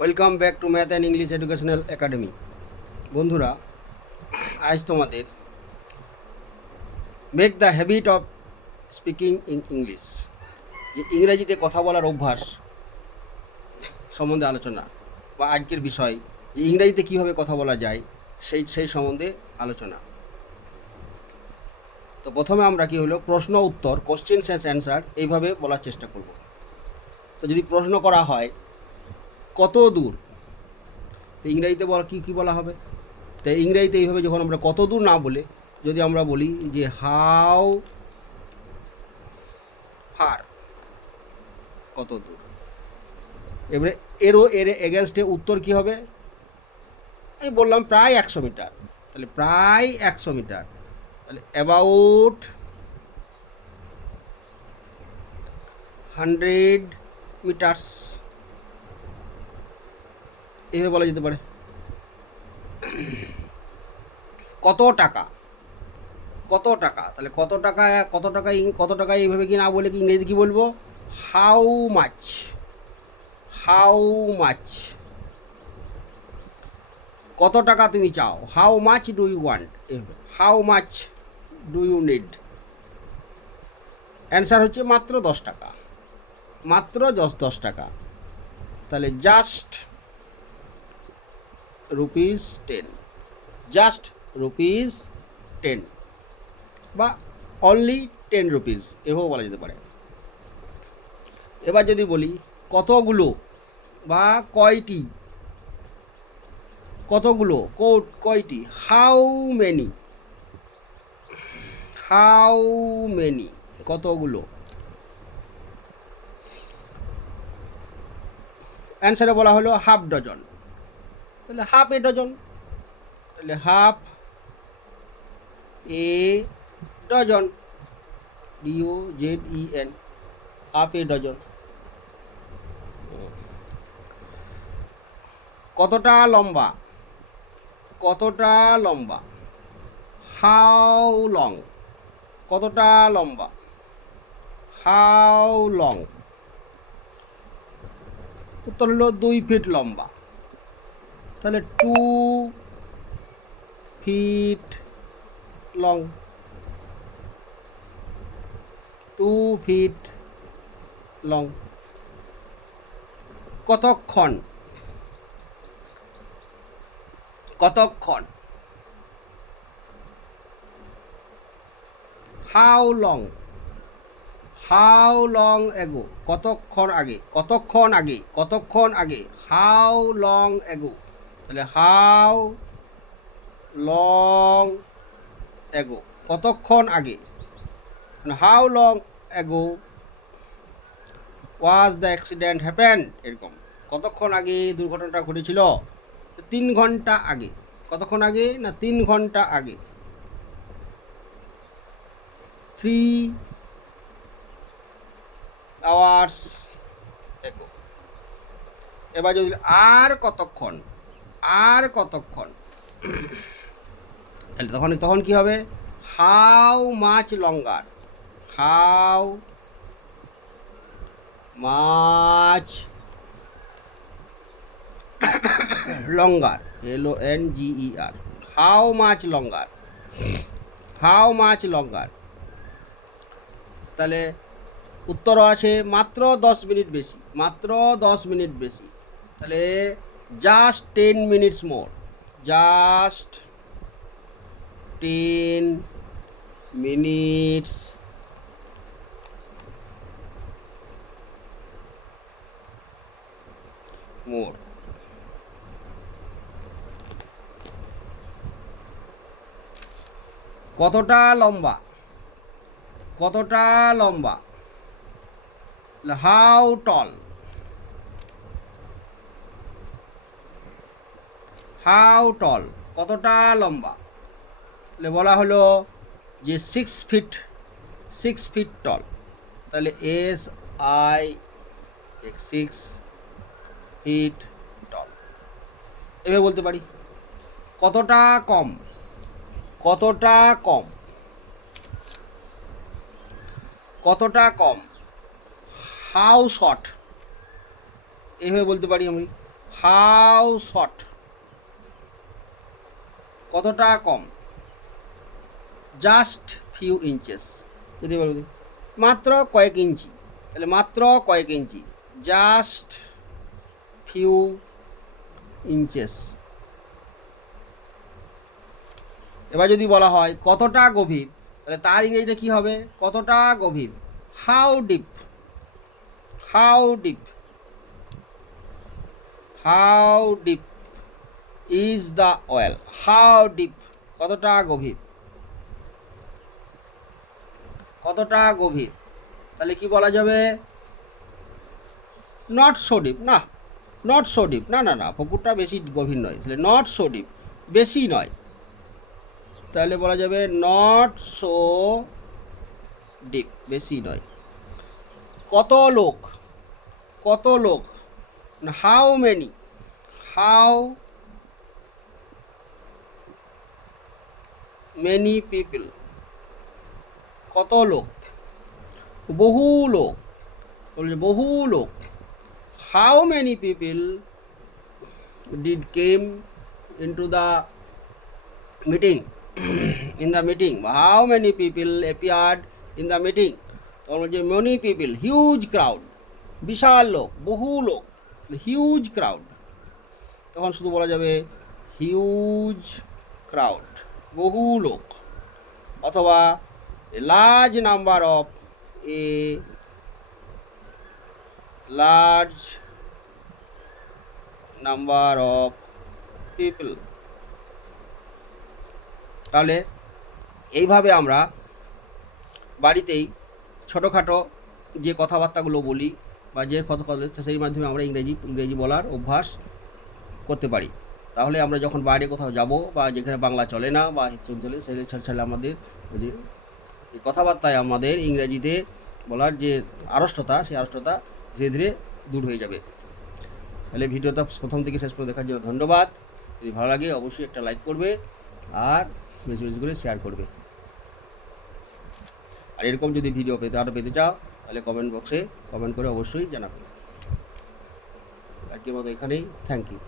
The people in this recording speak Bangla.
Welcome back to math and English educational academy. বন্ধুরা, আজ তোমাদের make the habit of speaking in English, যে ইংরেজিতে কথা বলার অভ্যাস সম্বন্ধে আলোচনা, বা আজকের বিষয় যে ইংরেজিতে কীভাবে কথা বলা যায় সেই সম্বন্ধে আলোচনা। তো প্রথমে আমরা কি হলো প্রশ্ন উত্তর, কোশ্চেনস অ্যান্ড অ্যান্সার এইভাবে বলার চেষ্টা করব। তো যদি প্রশ্ন করা হয় কত দূর, তো ইংরেজিতে বলা কী বলা হবে? তাই ইংরেজিতে এইভাবে যখন আমরা কত দূর না বলে যদি আমরা বলি যে হাউ ফার, কত দূর, এবারে এর এগেনস্টে উত্তর কি হবে? আমি বললাম প্রায় 100 মিটার, তাহলে প্রায় 100 মিটার, তাহলে অ্যাবাউট 100 মিটার্স, এইভাবে বলা যেতে পারে। কত টাকা, কত টাকা, তাহলে কত টাকা, কত টাকা এইভাবে কি না বলে কি ইংরেজি কি বলবো? How much, how much. কত টাকা তুমি চাও? How much do you want, how much do you need. Answer হচ্ছে মাত্র 10 টাকা, মাত্র 10 টাকা, তাহলে জাস্ট ₹10, জাস্ট ₹10 বা অনলি ₹10 এভাবেও বলা যেতে পারে। এবার যদি বলি কতগুলো বা কয়টি, কতগুলো, কয়টি, হাউ মেনি, হাউ মেনি, কতগুলো। অ্যান্সারে বলা হলো হাফ ডজন, তাহলে হাফ এ ডজন, তাহলে হাফ এ ডজন, DOZEN, হাফ এ ডজন। কতটা লম্বা, কতটা লম্বা, হাউ লং, কতটা লম্বা, হাউ লং। উত্তর হলো 2 ফিট লম্বা, তাহলে 2 ফিট লং, 2 ফিট লং। কতক্ষণ, কতক্ষণ, how long, how long ago, কতক্ষণ আগে, কতক্ষণ আগে, কতক্ষণ আগে, হাউ লং এগো, তাহলে হাউ লং এগো, কতক্ষণ আগে, how long ago was the accident happened, এরকম। কতক্ষণ আগে দুর্ঘটনাটা ঘটেছিল? 3 ঘন্টা আগে। কতক্ষণ আগে? না 3 ঘন্টা আগে, 3 আওয়ার্স এগো। এবার যদি আর কতক্ষণ, আর কতক্ষণ, তাহলে তখন কি হবে? How much longer, how much longer, LONGER, how much longer, how much লঙ্গার। তাহলে উত্তর আছে মাত্র 10 মিনিট বেশি, মাত্র 10 মিনিট বেশি, তাহলে জাস্ট 10 মিনিটস মোর, জাস্ট 10 মিনিটস মোর। কতটা লম্বা, কতটা লম্বা, হাউ টল, হাউ টল, কতটা লম্বা, তাহলে বলা হলো যে 6 ফিট, 6 ফিট টল, তাহলে SI 6 ফিট টল, এভাবে বলতে পারি। কতটা কম, কতটা কম, কতটা কম, হাউ শর্ট, এইভাবে বলতে পারি আমি। হাউ শর্ট, কতটা কম। জাস্ট ফিউ ইঞ্চেস, যদি বলবো মাত্র কয়েক ইঞ্চি, তাহলে মাত্র কয়েক ইঞ্চি, জাস্ট ফিউ ইঞ্চেস। এবার যদি বলা হয় কতটা গভীর, তাহলে তার ইংরেজিটা কী হবে? কতটা গভীর, how deep, how deep, how deep is the well, how deep, কতটা গভীর, কতটা গভীর। তাহলে কি বলা যাবে? নট সো ডিপ, না নট সো ডিপ, না না না, পুকুরটা বেশি গভীর নয়, তাহলে নট সো ডিপ, বেশি নয়, তাহলে বলা যাবে নট সো ডিপ, বেশি নয়। কত লোক, কত লোক, how many, how many people, কত লোক, বহু লোক, বলছে বহু লোক, how many people did came into the meeting, in the meeting, how many people appeared in the meeting, তখন বলছে many people, huge crowd, বিশাল লোক, বহু লোক, হিউজ ক্রাউড, তখন শুধু বলা যাবে হিউজ ক্রাউড, বহু লোক। অথবা large number of, a large number of people. তাহলে এইভাবে আমরা বাড়িতেই ছোটোখাটো যে কথাবার্তাগুলো বলি বা যে কথা সেই মাধ্যমে আমরা ইংরেজি বলার অভ্যাস করতে পারি। তাহলে আমরা যখন বাইরে কোথাও যাব বা যেখানে বাংলা চলে না বা চলে সেখানে আমাদের এই কথাবার্তায় আমাদের ইংরেজিতে বলার যে আড়ষ্টতা, সেই আড়ষ্টতা ধীরে ধীরে দূর হয়ে যাবে। তাহলে ভিডিওটা প্রথম থেকে শেষ পর্যন্ত দেখার জন্য ধন্যবাদ। যদি ভালো লাগে অবশ্যই একটা লাইক করবে আর বেশি বেশি করে শেয়ার করবে। আর এরকম যদি ভিডিও আরও পেতে চাও তাহলে কমেন্ট বক্সে কমেন্ট করে অবশ্যই জানাবে। আজকের মতো এখানেই, থ্যাংক ইউ।